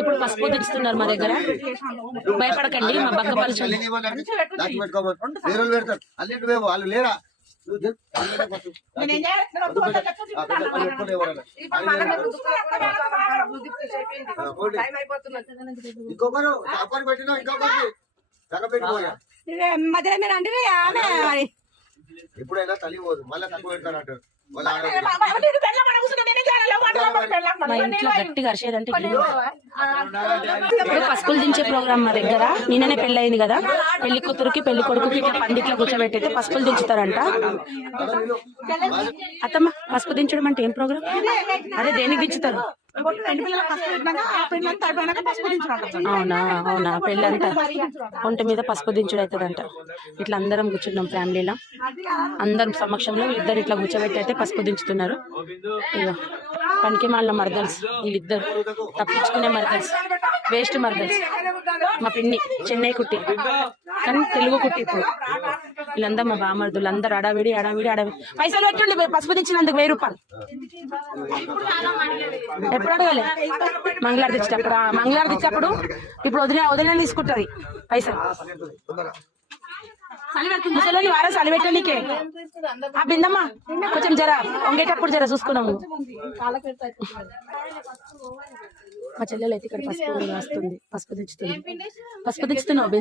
ఇప్పుడు పసుపు తెచ్చుతున్నారు మా దగ్గర. భయపడకండి, మా పక్క పలుచు వాళ్ళు లేరా ఇంకొకరు అప్పని పెట్టినా ఇంకొకరికి తగ్గపెట్టిపోయా మధ్యలో మీరు అంటే మరి ఎప్పుడైనా తల్లి పోదు మళ్ళీ తక్కువ పెడతానంటారు. మా ఇంట్లో గట్టిగా అరిచేదంటే ఇప్పుడు పసుపులు దించే ప్రోగ్రామ్ మా దగ్గర. నిన్ననే పెళ్లి అయింది కదా, పెళ్లి కూతురుకి పెళ్లి కొడుకుకి ఇట్లా పందిట్లో కూర్చోబెట్టయితే పసుపులు దించుతారంట. అత్తమ్మ, పసుపు దించడం అంటే ఏం ప్రోగ్రామ్? అదే దేనికి దించుతారు? అవునా అవునా, పెళ్ళంతా ఒంటి మీద పసుపు దించుడు అవుతుందంట. ఇట్లా అందరం కూర్చున్నాం ఫ్యామిలీలో, అందరం సమక్షంలో ఇద్దరు ఇట్లా కూర్చోబెట్టి అయితే పసుపు దించుతున్నారు. ఇగో పనికి మాలిన మర్దల్స్ వీళ్ళిద్దరు, తప్పించుకునే మర్దల్స్, వేస్ట్ మర్దల్స్. మా పిన్ని చెన్నై కుట్టి కానీ తెలుగు కుట్టి. ఇప్పుడు వీళ్ళందరూ మా బామర్దులు, అందరు అడావిడి అడావిడి అడావిడి. పైసలు పెట్టండి పసుపు తెచ్చినందుకు 1000 రూపాయలు. ఎప్పుడు అడగాలి? మంగళారు తెచ్చేటప్పుడు. మంగళారు తెచ్చేటప్పుడు ఇప్పుడు వదిలే తీసుకుంటది పైసలు. ముసలి వారా చలి పెట్టడానికే. ఆ బిందమ్మా కొంచెం జర వంగేటప్పుడు జర చూసుకున్నాము. మా చెల్లెలు అయితే ఇక్కడ పసుపు వస్తుంది, పసుపు తెచ్చుతుంది. పసుపు తెచ్చుతున్నావు.